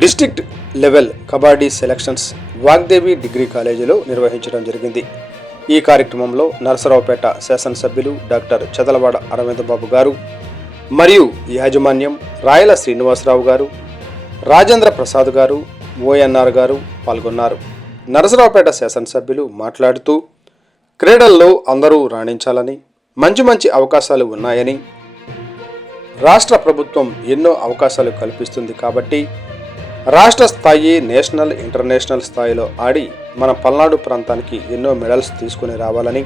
District level kabaddi selections Vagdevi degree కాలేజీలో నిర్వహించడం జరిగింది. ఈ కార్యక్రమంలో నరసరావుపేట శాసనసభ్యులు డాక్టర్ చదలవాడ అరవిందబాబు గారు మరియు యాజమాన్యం రాయల శ్రీనివాసరావు గారు, రాజేంద్ర ప్రసాద్ గారు, ఓఎన్ఆర్ గారు పాల్గొన్నారు. నరసరావుపేట శాసనసభ్యులు మాట్లాడుతూ క్రీడల్లో అందరూ రాణించాలని, మంచి మంచి అవకాశాలు ఉన్నాయని, రాష్ట్ర ప్రభుత్వం ఎన్నో అవకాశాలు కల్పిస్తుంది కాబట్టి రాష్ట్ర స్థాయి, నేషనల్, ఇంటర్నేషనల్ స్థాయిలో ఆడి మన పల్నాడు ప్రాంతానికి ఎన్నో మెడల్స్ తీసుకుని రావాలని,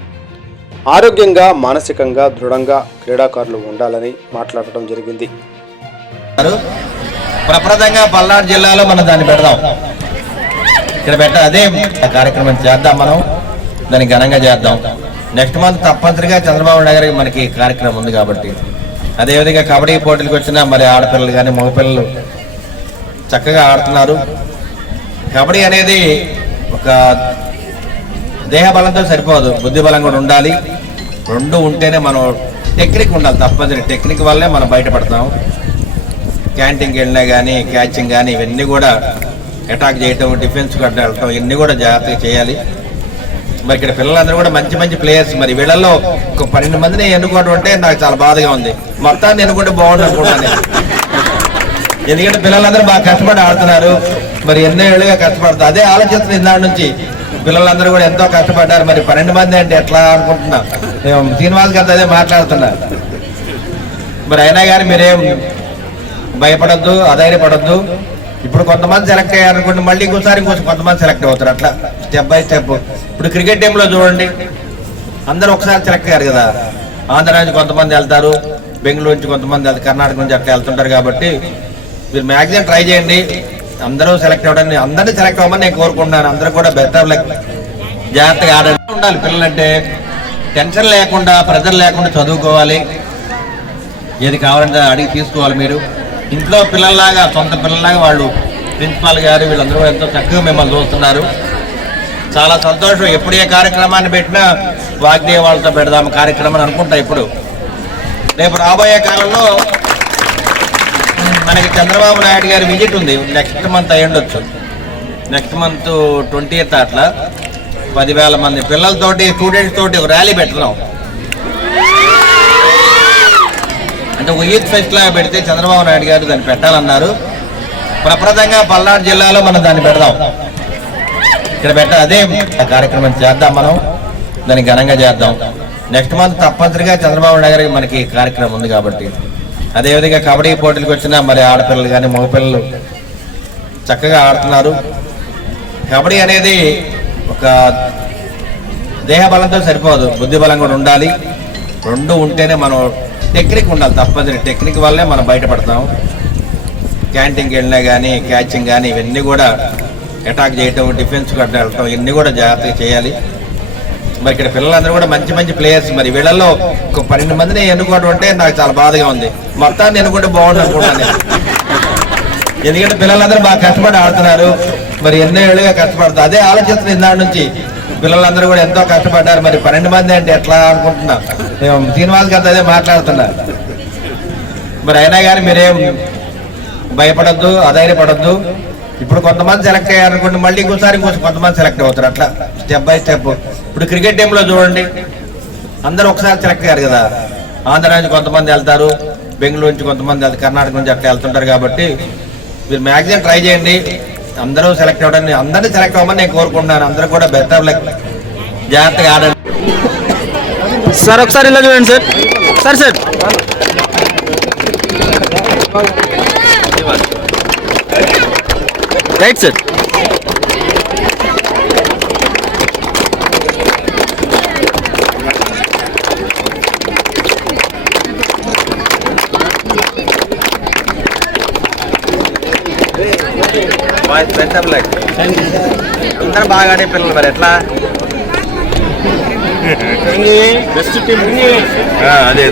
ఆరోగ్యంగా, మానసికంగా దృఢంగా క్రీడాకారులు ఉండాలని మాట్లాడటం జరిగింది. ప్రప్రదంగా పల్నాడు జిల్లాలో మనం దాన్ని పెడదాం, ఇక్కడ అదే కార్యక్రమం చేద్దాం, మనం దాన్ని ఘనంగా చేద్దాం. నెక్స్ట్ మంత్ తప్పనిసరిగా చంద్రబాబు నాయుడు గారికి మనకి కార్యక్రమం ఉంది కాబట్టి, అదేవిధంగా కబడ్డీ పోటీలకు వచ్చిన మరి ఆడపిల్లలు కానీ మగపిల్లలు చక్కగా ఆడుతున్నారు. కబడ్డీ అనేది ఒక దేహ బలంతో సరిపోదు, బుద్ధి బలం కూడా ఉండాలి. రెండు ఉంటేనే మనం టెక్నిక్ ఉండాలి, తప్పనిసరి టెక్నిక్ వల్లే మనం బయటపడతాం. క్యాంటీన్కి వెళ్ళినా కానీ, క్యాచింగ్ కానీ, ఇవన్నీ కూడా అటాక్ చేయటం, డిఫెన్స్ కట్ట వెళ్ళటం, ఇవన్నీ కూడా జాగ్రత్తగా చేయాలి. మరి ఇక్కడ పిల్లలందరూ కూడా మంచి మంచి ప్లేయర్స్. మరి వీళ్ళల్లో ఒక 12 మందిని ఎన్నుకోవడం అంటే నాకు చాలా బాధగా ఉంది. మొత్తాన్ని ఎన్నుకుంటే బాగుంటుంది అనుకుంటాను, ఎందుకంటే పిల్లలందరూ బాగా కష్టపడి ఆడుతున్నారు. మరి ఎన్నో ఏళ్ళుగా కష్టపడుతుంది, అదే ఆలోచిస్తున్న ఇందాటి నుంచి. పిల్లలందరూ కూడా ఎంతో కష్టపడ్డారు. మరి 12 మంది అంటే ఎట్లా అనుకుంటున్నా, శ్రీనివాస్ గారితో అదే మాట్లాడుతున్నా. మరి అయినా కానీ మీరేం భయపడద్దు, అధైర్యపడద్దు. ఇప్పుడు కొంతమంది సెలెక్ట్ అయ్యారనుకోండి, మళ్ళీ ఇంకోసారి కొంతమంది సెలెక్ట్ అవుతారు, అట్లా స్టెప్ బై స్టెప్. ఇప్పుడు క్రికెట్ టీంలో చూడండి, అందరూ ఒకసారి సెలెక్ట్ అయ్యారు కదా. ఆంధ్ర నుంచి కొంతమంది వెళ్తారు, బెంగళూరు నుంచి కొంతమంది వెళ్తారు, కర్ణాటక నుంచి అట్లా వెళ్తుంటారు. కాబట్టి మీరు మ్యాక్సిమం ట్రై చేయండి, అందరూ సెలెక్ట్ అవ్వడానికి. అందరినీ సెలెక్ట్ అవ్వమని నేను కోరుకుంటున్నాను. అందరూ కూడా బెస్ట్ ఆఫ్ లక్, జాగ్రత్తగా ఆడండి. ఉండాలి పిల్లలంటే టెన్షన్ లేకుండా, ప్రెజర్ లేకుండా చదువుకోవాలి. ఏది కావాలంటే అడిగి తీసుకోవాలి. మీరు ఇంట్లో పిల్లల్లాగా, సొంత పిల్లల్లాగా వాళ్ళు ప్రిన్సిపాల్ గారు వీళ్ళందరూ కూడా ఎంతో చక్కగా మిమ్మల్ని చూస్తున్నారు. చాలా సంతోషం. ఎప్పుడు ఏ కార్యక్రమాన్ని పెట్టినా వాగ్దేవి వాళ్ళతో పెడదాము కార్యక్రమాన్ని అనుకుంటా. ఇప్పుడు రేపు రాబోయే కాలంలో మనకి చంద్రబాబు నాయుడు గారి విజిట్ ఉంది, నెక్స్ట్ మంత్ అయ్యుండొచ్చు. నెక్స్ట్ మంత్ 20th అట్లా 10,000 మంది పిల్లలతోటి, స్టూడెంట్స్ తోటి ఒక ర్యాలీ పెడుతున్నాం. అంటే ఒక యూత్ ఫెస్ట్ లాగా పెడితే చంద్రబాబు నాయుడు గారు దాన్ని పెట్టాలన్నారు. ప్రప్రదంగా పల్నాడు జిల్లాలో మనం దాన్ని పెడదాం, ఇక్కడ అదే కార్యక్రమం చేద్దాం, మనం దాన్ని ఘనంగా చేద్దాం. నెక్స్ట్ మంత్ తప్పనిసరిగా చంద్రబాబు నాయుడు గారికి మనకి కార్యక్రమం ఉంది కాబట్టి, అదేవిధంగా కబడ్డీ పోటీలకు వచ్చిన మరి ఆడపిల్లలు కానీ మగపిల్లలు చక్కగా ఆడుతున్నారు. కబడ్డీ అనేది ఒక దేహ బలంతో సరిపోదు, బుద్ధి బలం కూడా ఉండాలి. రెండు ఉంటేనే మనం టెక్నిక్ ఉండాలి, తప్పనిసరి టెక్నిక్ వల్లే మనం బయటపడతాం. క్యాంటీన్కి వెళ్ళినా కానీ, క్యాచింగ్ కానీ, ఇవన్నీ కూడా అటాక్ చేయటం, డిఫెన్స్ కట్ట వెళ్ళటం, ఇవన్నీ కూడా జాగ్రత్తగా చేయాలి. మరి ఇక్కడ పిల్లలందరూ కూడా మంచి మంచి ప్లేయర్స్. మరి వీళ్ళల్లో ఒక 12 మందిని ఎన్నుకోవడం అంటే నాకు చాలా బాధగా ఉంది. మొత్తాన్ని ఎన్నుకుంటే బాగుంటుంది అనుకుంటాను, ఎందుకంటే పిల్లలందరూ బాగా కష్టపడి ఆడుతున్నారు. మరి ఎన్నో ఏళ్ళుగా కష్టపడుతుంది, అదే ఆలోచిస్తున్న ఇందాటి నుంచి. పిల్లలందరూ కూడా ఎంతో కష్టపడ్డారు. మరి 12 మంది అంటే ఎట్లా అనుకుంటున్నా, శ్రీనివాస్ గారితో అదే మాట్లాడుతున్నా. మరి అయినా కానీ మీరేం భయపడద్దు, అధైర్యపడద్దు. ఇప్పుడు కొంతమంది సెలెక్ట్ అయ్యారనుకోండి, మళ్ళీ ఇంకోసారి కొంతమంది సెలెక్ట్ అవుతారు, అట్లా స్టెప్ బై స్టెప్. ఇప్పుడు క్రికెట్ టీంలో చూడండి, అందరూ ఒకసారి సెలెక్ట్ అయ్యారు కదా. ఆంధ్ర నుంచి కొంతమంది వెళ్తారు, బెంగళూరు నుంచి కొంతమంది వెళ్తారు, కర్ణాటక నుంచి అట్లా వెళ్తుంటారు. కాబట్టి మీరు మ్యాక్సిమం ట్రై చేయండి, అందరూ సెలెక్ట్ అవ్వడానికి. అందరినీ సెలెక్ట్ అవ్వమని నేను కోరుకుంటున్నాను. అందరూ కూడా బెస్ట్ ఆఫ్ లక్, జాగ్రత్తగా ఆడండి. సార్ ఒకసారి ఇలా చూడండి sir. Sir sir right sir. అందరూ బాగా ఆడే పిల్లలు. మరి ఎట్లా బెస్ట్ టీం అదే